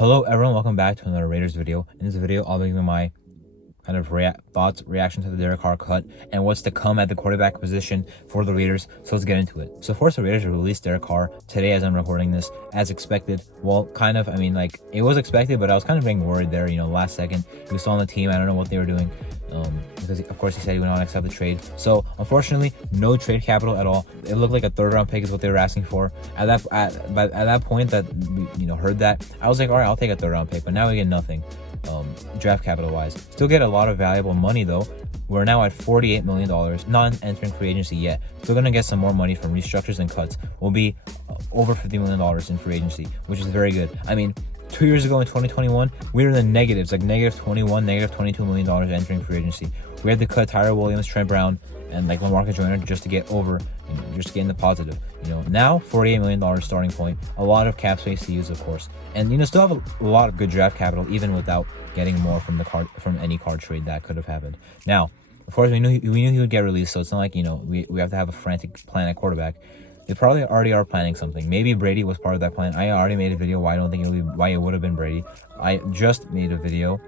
Hello everyone, welcome back to another Raiders video. In this video, I'll be giving my kind of reaction to the Derek Carr cut and what's to come at the quarterback position for the Raiders. So let's get into it. So of course, the Raiders released Derek Carr today as I'm recording this, as expected. Well, kind of, it was expected, but I was kind of getting worried there, last second. He was still on the team. I don't know what they were doing. Because of course he said he would not accept the trade. So unfortunately, no trade capital at all. It looked like a third-round pick is what they were asking for. At that point that we heard that, I was like, all right, I'll take a third-round pick. But now we get nothing, draft capital-wise. Still get a lot of valuable money though. We're now at $48 million, not entering free agency yet. Still gonna get some more money from restructures and cuts. We'll be over $50 million in free agency, which is very good. 2 years ago in 2021, we were in the negatives, like negative 21, negative $22 million entering free agency. We had to cut Tyler Williams, Trent Brown, and like LaMarcus Joyner just to get over, just to get in the positive. Now $48 million starting point, a lot of cap space to use, of course, and still have a lot of good draft capital even without getting more from any card trade that could have happened. Now, of course, we knew he would get released, so it's not like we have to have a frantic plan at quarterback. They probably already are planning something. Maybe Brady was part of that plan. I already made a video why I don't think why it would have been Brady. I just made a video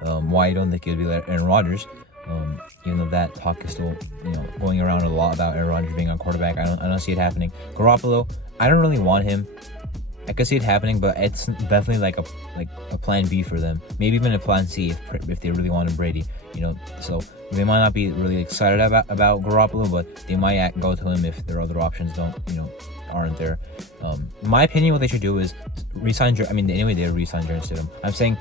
why I don't think it would be Aaron Rodgers. Even though that talk is still going around a lot about Aaron Rodgers being on quarterback. I don't see it happening. Garoppolo, I don't really want him. I could see it happening, but it's definitely like a plan B for them. Maybe even a plan C if they really wanted Brady. So they might not be really excited about Garoppolo, but they might go to him if their other options aren't there. In my opinion, what they should do is re-sign. Anyway, they re-sign Jarrett Stidham. I'm saying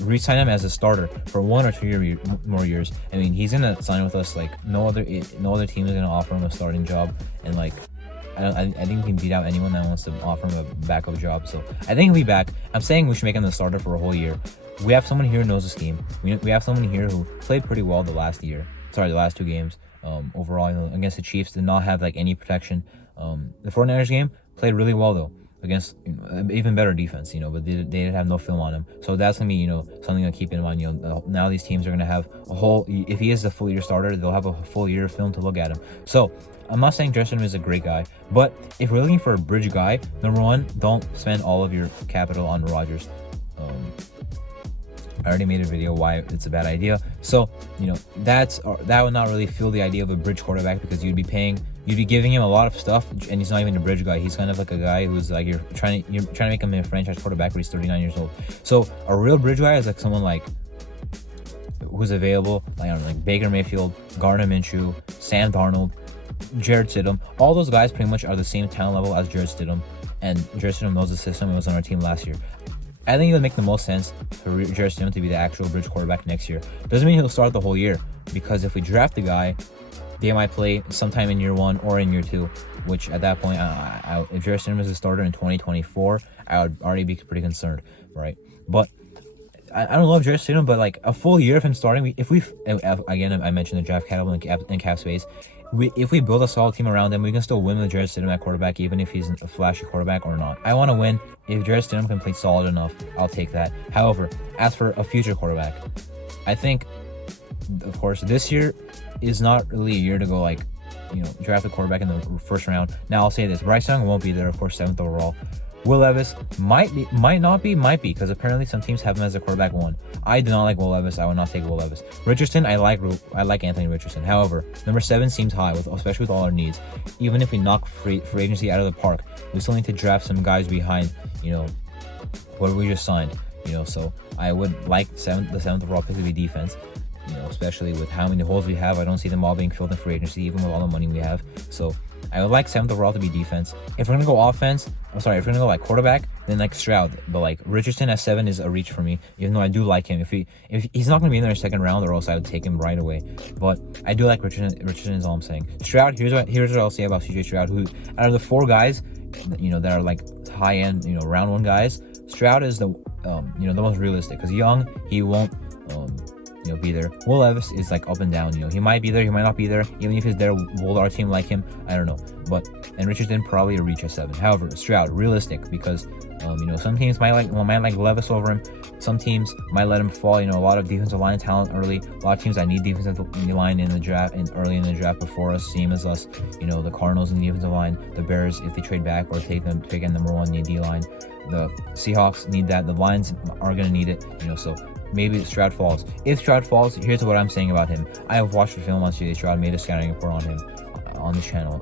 re-sign him as a starter for 1 or 2 more years. He's gonna sign with us. No other team is gonna offer him a starting job, and I think he can beat out anyone that wants to offer him a backup job. So I think he'll be back. I'm saying we should make him the starter for a whole year. We have someone here who knows the scheme. We have someone here who played pretty well the last 2 games. Overall, against the Chiefs, did not have any protection. The 49ers game played really well though, against even better defense. But they didn't have no film on him. So that's gonna be something to keep in mind. Now these teams are gonna have a whole. If he is the full year starter, they'll have a full year of film to look at him. So I'm not saying Justin is a great guy, but if we're looking for a bridge guy, number one, don't spend all of your capital on Rodgers. I already made a video why it's a bad idea. So that would not really fill the idea of a bridge quarterback, because you'd be giving him a lot of stuff, and he's not even a bridge guy. He's kind of like a guy who's like you're trying to make him a franchise quarterback, but he's 39 years old. So a real bridge guy is someone who's available, like Baker Mayfield, Gardner Minshew, Sam Darnold, Jarrett Stidham. All those guys pretty much are the same talent level as Jarrett Stidham, and Jarrett Stidham knows the system and was on our team last year. I think it would make the most sense for Jarrett Stidham to be the actual bridge quarterback next year. Doesn't mean he'll start the whole year, because if we draft the guy, they might play sometime in year 1 or in year 2, which at that point, if Jarrett Stidham is a starter in 2024, I would already be pretty concerned, right? But I don't love Jarrett Stidham, but a full year of him starting, again, I mentioned the draft capital and cap space. If we build a solid team around him, we can still win with Jarrett Stidham at quarterback, even if he's a flashy quarterback or not. I want to win. If Jarrett Stidham can play solid enough, I'll take that. However, as for a future quarterback, I think, of course, this year is not really a year to go draft a quarterback in the first round. Now, I'll say this: Bryce Young won't be there, of course, 7th overall. Will Levis might not be, because apparently some teams have him as a quarterback 1. I do not like Will Levis. I would not take Will Levis. Richardson, I like Anthony Richardson. However, number 7 seems high, especially with all our needs. Even if we knock free agency out of the park, we still need to draft some guys behind, what we just signed. So I would like the 7th overall pick to be defense. Especially with how many holes we have, I don't see them all being filled in free agency, even with all the money we have. So I would like 7th overall to be defense. If we're gonna go offense, if we're gonna go quarterback, then Stroud. But Richardson at 7 is a reach for me, even though I do like him. If he's not gonna be in their 2nd round, or else I would take him right away. But I do like Richardson. Richardson is all I'm saying. Stroud. Here's what I'll say about CJ Stroud. Who out of the 4 guys, that are high end, round 1 guys, Stroud is the the most realistic, because young, he won't be there. Will Levis is up and down. He might be there, he might not be there. Even if he's there, will our team like him? I don't know. And Richardson probably a reach at 7. However, Stroud realistic, because some teams might like Levis over him. Some teams might let him fall. A lot of defensive line talent early. A lot of teams that need defensive line in the draft and early in the draft before us, same as us. The Cardinals in the defensive line, the Bears if they trade back or take a number 1 in the D line. The Seahawks need that. The Lions are gonna need it. So maybe Stroud falls. If Stroud falls, here's what I'm saying about him. I have watched the film on CJ Stroud, made a scouting report on him on this channel.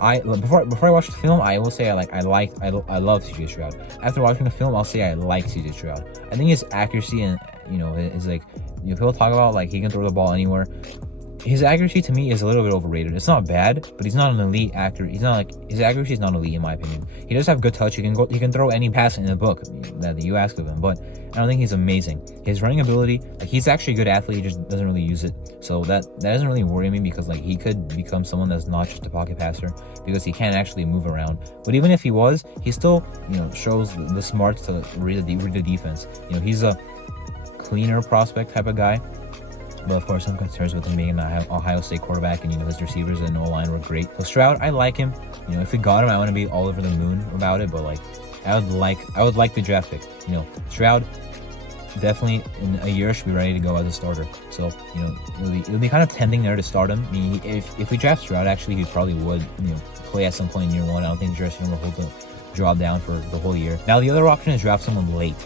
Before I watched the film, I will say I love CJ Stroud. After watching the film, I'll say I like CJ Stroud. I think his accuracy and is like, people talk about like he can throw the ball anywhere. His accuracy to me is a little bit overrated. It's not bad, but he's not an elite actor. His accuracy is not elite in my opinion. He does have good touch. He can throw any pass in the book that you ask of him, but I don't think he's amazing. His running ability, like, he's actually a good athlete. He just doesn't really use it. So that doesn't really worry me, because like he could become someone that's not just a pocket passer, because he can't actually move around. But even if he was, he still shows the smarts to read the defense. He's a cleaner prospect type of guy. But of course, some concerns with him being an Ohio State quarterback, and his receivers and O-line were great. So Stroud, I like him. If we got him, I want to be all over the moon about it. But like, I would like the draft pick. Stroud definitely in a year should be ready to go as a starter. So it'll be kind of tempting there to start him. I mean, if we draft Stroud, actually, he probably would play at some point in year one. I don't think Justin will hold the job down for the whole year. Now the other option is draft someone late.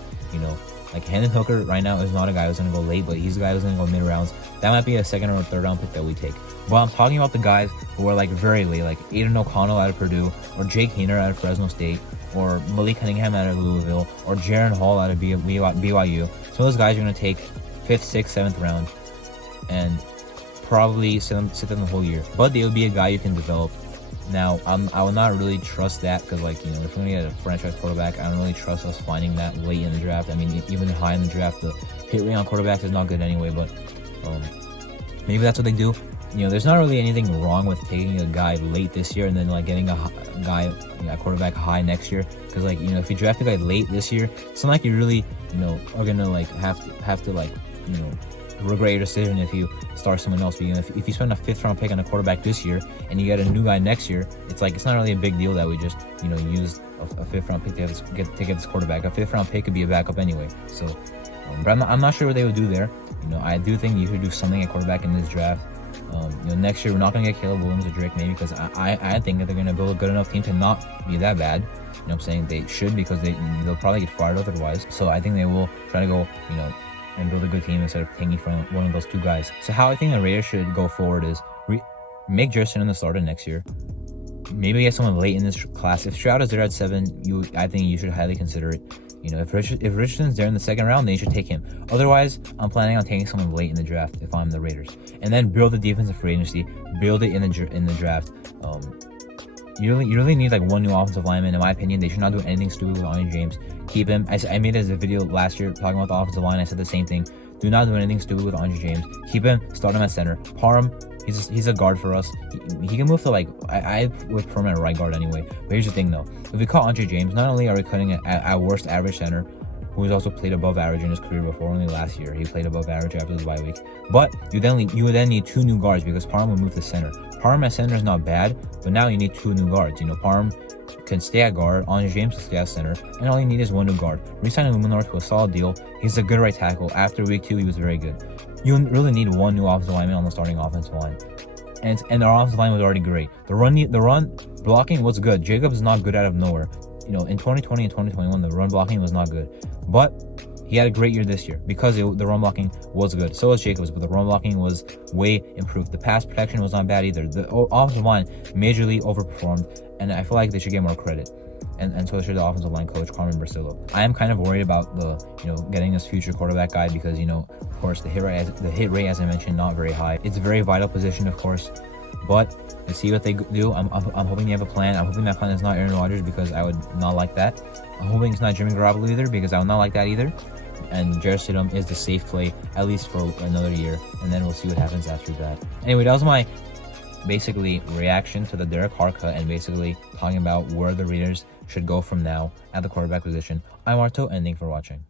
Like Hendon Hooker right now is not a guy who's going to go late, but he's a guy who's going to go mid-rounds. That might be a second or third round pick that we take. But I'm talking about the guys who are like very late, like Aiden O'Connell out of Purdue, or Jake Haener out of Fresno State, or Malik Cunningham out of Louisville, or Jaron Hall out of BYU. Some of those guys are going to take 5th, 6th, 7th round and probably sit them the whole year. But they will be a guy you can develop. Now, I will not really trust that, because like, if we're going to get a franchise quarterback, I don't really trust us finding that late in the draft. I mean, even high in the draft, the hit rate on quarterbacks is not good anyway, but maybe that's what they do. There's not really anything wrong with taking a guy late this year and then like getting a quarterback high next year, because like, if you draft a guy late this year, it's not like you really, are going to like have to like, regret your decision if you start someone else. If you spend a 5th round pick on a quarterback this year and you get a new guy next year, it's like, it's not really a big deal that we just use a 5th round pick to get this quarterback. A 5th round pick could be a backup anyway. So but I'm not sure what they would do there. I do think you should do something at quarterback in this draft. Next year we're not going to get Caleb Williams or Drake May, because I think that they're going to build a good enough team to not be that bad. I'm saying they should, because they'll probably get fired otherwise. So I think they will try to go and build a good team instead of taking from one of those two guys. So how I think the Raiders should go forward is make Jerson the starter next year. Maybe get someone late in this class. If Stroud is there at 7, I think you should highly consider it. If Richardson's there in the 2nd round, then you should take him. Otherwise, I'm planning on taking someone late in the draft if I'm the Raiders, and then build the defensive free agency, build it in the draft. You really need like one new offensive lineman. In my opinion, they should not do anything stupid with Ronnie James. Keep him. I made a video last year talking about the offensive line. I said the same thing. Do not do anything stupid with Andre James. Keep him. Start him at center. Parham, he's a guard for us. He can move to like, I would put him at right guard anyway. But here's the thing though. If we call Andre James, not only are we cutting at worst average center, who has also played above average in his career before. Only last year he played above average after the bye week. But you would then need 2 new guards, because Parham would move to center. Parham at center is not bad, but now you need 2 new guards. Parham can stay at guard, Andre James can stay at center, and all you need is 1 new guard. Re-signing Luminor to a solid deal. He's a good right tackle. After week 2, he was very good. You really need 1 new offensive lineman on the starting offensive line. And our offensive line was already great. The run blocking was good. Jacobs is not good out of nowhere. In 2020 and 2021, the run blocking was not good. But he had a great year this year because the run blocking was good. So was Jacobs, but the run blocking was way improved. The pass protection was not bad either. The offensive line majorly overperformed, and I feel like they should get more credit. And so should the offensive line coach, Carmen Brasillo. I am kind of worried about the getting this future quarterback guy, because of course the hit rate, as I mentioned, not very high. It's a very vital position, of course, but let's see what they do. I'm hoping they have a plan. I'm hoping that plan is not Aaron Rodgers, because I would not like that. I'm hoping it's not Jimmy Garoppolo either, because I would not like that either. And Jarrett Stidham is the safe play, at least for another year, and then we'll see what happens after that. Anyway, that was my basically reaction to the Derek Carr cut, and basically talking about where the Raiders should go from now at the quarterback position. I'm Arto, and thanks for watching.